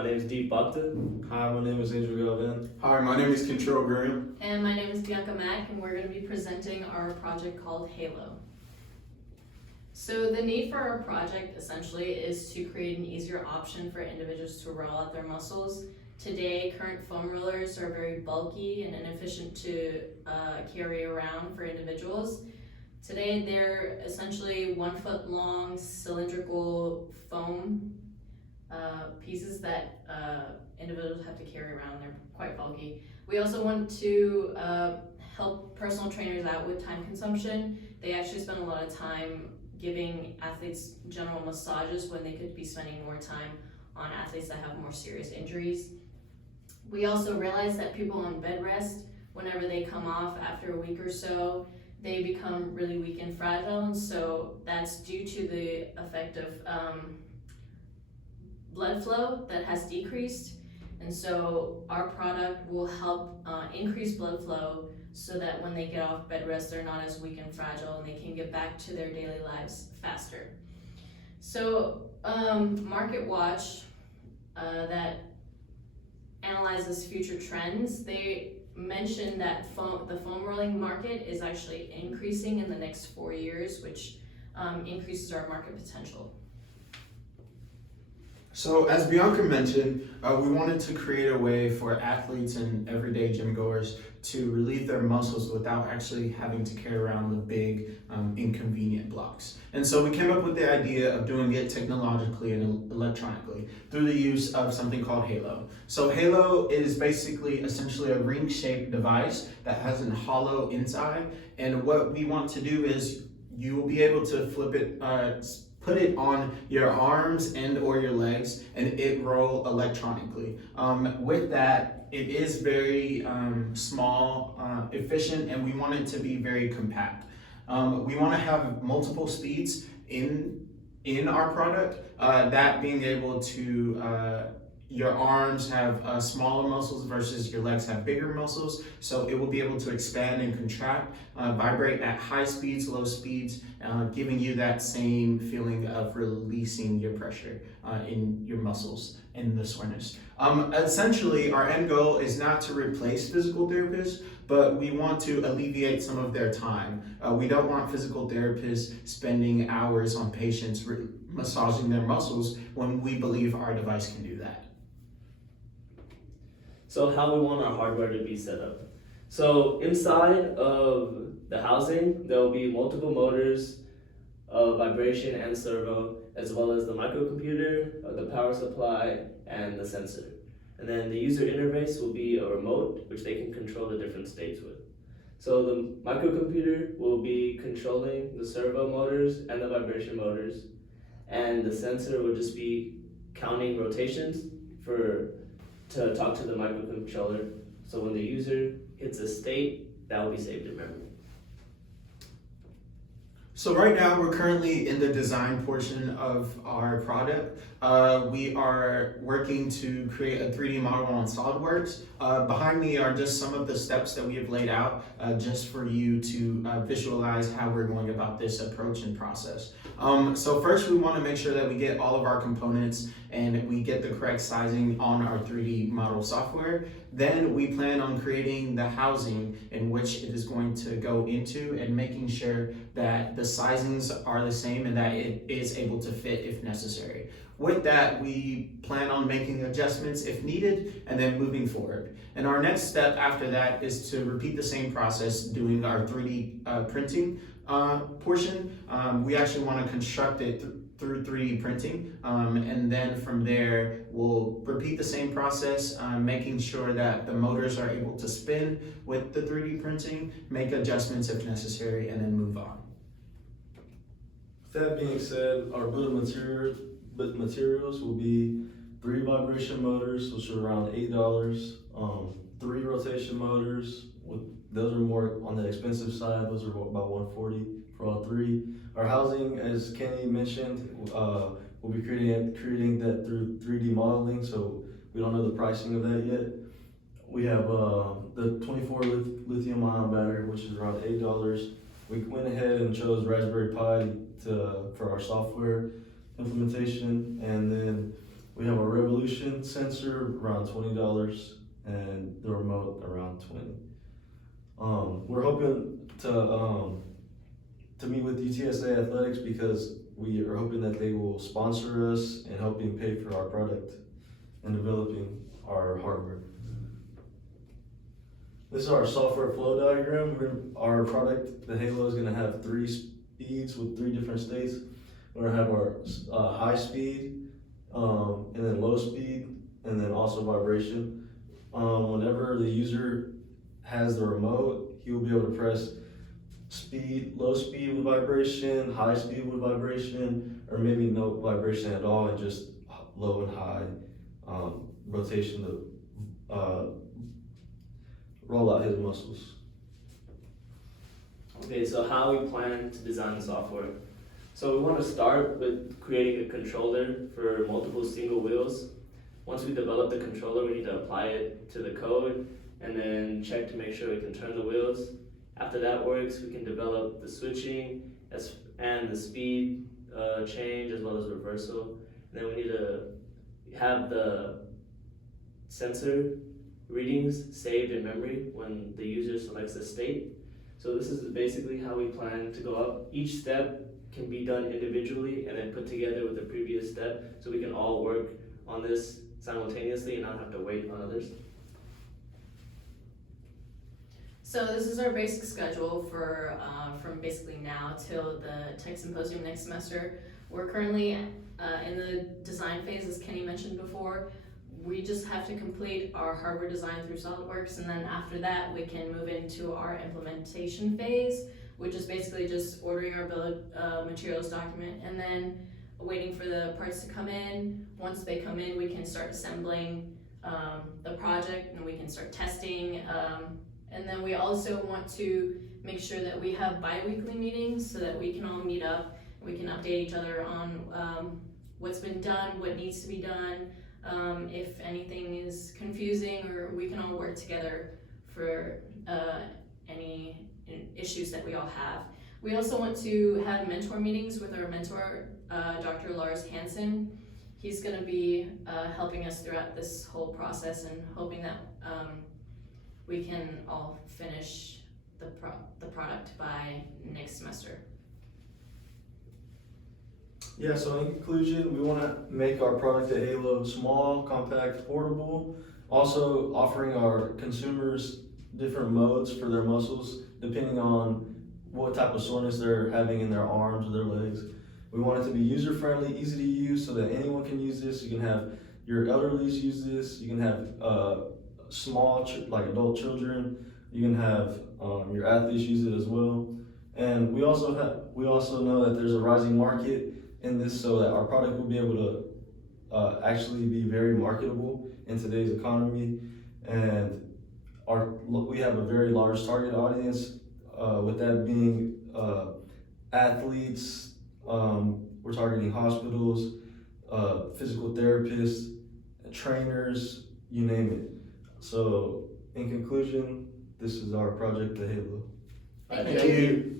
My name is Deep Bhakta. Hi, my name is Angel Galvin. Hi, my name is Control Graham. And my name is Bianca Mack, and we're going to be presenting our project called Halo. So the need for our project essentially is to create an easier option for individuals to roll out their muscles. Today, current foam rollers are very bulky and inefficient to carry around for individuals. Today, they're essentially 1 foot long cylindrical foam pieces that individuals have to carry around. They're quite bulky. We also want to help personal trainers out with time consumption. They actually spend a lot of time giving athletes general massages when they could be spending more time on athletes that have more serious injuries. We also realize that people on bed rest, whenever they come off after a week or so, they become really weak and fragile, and so that's due to the effect of blood flow that has decreased. And so our product will help increase blood flow so that when they get off bed rest, they're not as weak and fragile and they can get back to their daily lives faster. So Market Watch that analyzes future trends, they mentioned that the foam rolling market is actually increasing in the next 4 years, which increases our market potential. So as Bianca mentioned, we wanted to create a way for athletes and everyday gym goers to relieve their muscles without actually having to carry around the big inconvenient blocks. And so we came up with the idea of doing it technologically and electronically through the use of something called Halo. So Halo is basically essentially a ring-shaped device that has a hollow inside, and what we want to do is you will be able to flip it, put it on your arms and or your legs, and it roll electronically. With that, it is very small, efficient, and we want it to be very compact. We want to have multiple speeds in our product, that being able to your arms have smaller muscles versus your legs have bigger muscles, so it will be able to expand and contract, vibrate at high speeds, low speeds, giving you that same feeling of releasing your pressure in your muscles and the soreness. Essentially, our end goal is not to replace physical therapists, but we want to alleviate some of their time. We don't want physical therapists spending hours on patients massaging their muscles when we believe our device can do that. So how we want our hardware to be set up. So inside of the housing, there will be multiple motors, vibration and servo, as well as the microcomputer, the power supply, and the sensor. And then the user interface will be a remote, which they can control the different states with. So the microcomputer will be controlling the servo motors and the vibration motors, and the sensor will just be counting rotations to talk to the microcontroller. So when the user hits a state, that will be saved in memory. So right now we're currently in the design portion of our product. We are working to create a 3D model on SolidWorks. Behind me are just some of the steps that we have laid out just for you to visualize how we're going about this approach and process. So first we want to make sure that we get all of our components and we get the correct sizing on our 3D model software. Then we plan on creating the housing in which it is going to go into and making sure that the sizings are the same and that it is able to fit if necessary. With that, we plan on making adjustments if needed and then moving forward. And our next step after that is to repeat the same process doing our 3D printing portion. We actually want to construct it through 3D printing, and then from there we'll repeat the same process, making sure that the motors are able to spin with the 3D printing, make adjustments if necessary, and then move on. That being said, our bill of materials will be 3 vibration motors, which are around $8, 3 rotation motors, those are more on the expensive side, those are about $140 for all 3. Our housing, as Kenny mentioned, we'll be creating that through 3D modeling, so we don't know the pricing of that yet. We have the 24 lithium ion battery, which is around $8. We went ahead and chose Raspberry Pi for our software implementation, and then We have our Revolution sensor around $20 and the remote around $20. We're hoping to meet with UTSA Athletics because we are hoping that they will sponsor us and helping pay for our product and developing our hardware. This is our software flow diagram. Our product, the Halo, is gonna have 3 speeds with 3 different states. We're gonna have our high speed, and then low speed, and then also vibration. Whenever the user has the remote, he will be able to press speed, low speed with vibration, high speed with vibration, or maybe no vibration at all and just low and high rotation to roll out his muscles. Okay, so how we plan to design the software. So we want to start with creating a controller for multiple single wheels. Once we develop the controller, we need to apply it to the code and then check to make sure we can turn the wheels. After that works, we can develop the switching and the speed change as well as reversal. And then we need to have the sensor readings saved in memory when the user selects a state. So this is basically how we plan to go up. Each step can be done individually and then put together with the previous step so we can all work on this simultaneously and not have to wait on others. So this is our basic schedule for from basically now till the tech symposium next semester. We're currently in the design phase, as Kenny mentioned before. We just have to complete our hardware design through SolidWorks, and then after that we can move into our implementation phase, which is basically just ordering our bill of materials document and then waiting for the parts to come in. Once they come in, we can start assembling the project and we can start testing. And then we also want to make sure that we have bi-weekly meetings so that we can all meet up, we can update each other on what's been done, what needs to be done, if anything is confusing, or we can all work together for any issues that we all have. We also want to have mentor meetings with our mentor, Dr. Lars Hansen. He's going to be helping us throughout this whole process and hoping that we can all finish the product by next semester. Yeah, so in conclusion, we want to make our product at Halo small, compact, portable, also offering our consumers different modes for their muscles depending on what type of soreness they're having in their arms or their legs. We want it to be user-friendly, easy to use so that anyone can use this. You can have your elderlies use this, you can have small, like adult children, you can have your athletes use it as well. And we also know that there's a rising market in this, so that our product will be able to actually be very marketable in today's economy. And we have a very large target audience, with that being athletes. We're targeting hospitals, physical therapists, trainers, you name it. So in conclusion, this is our project, the Halo. Thank Thank you.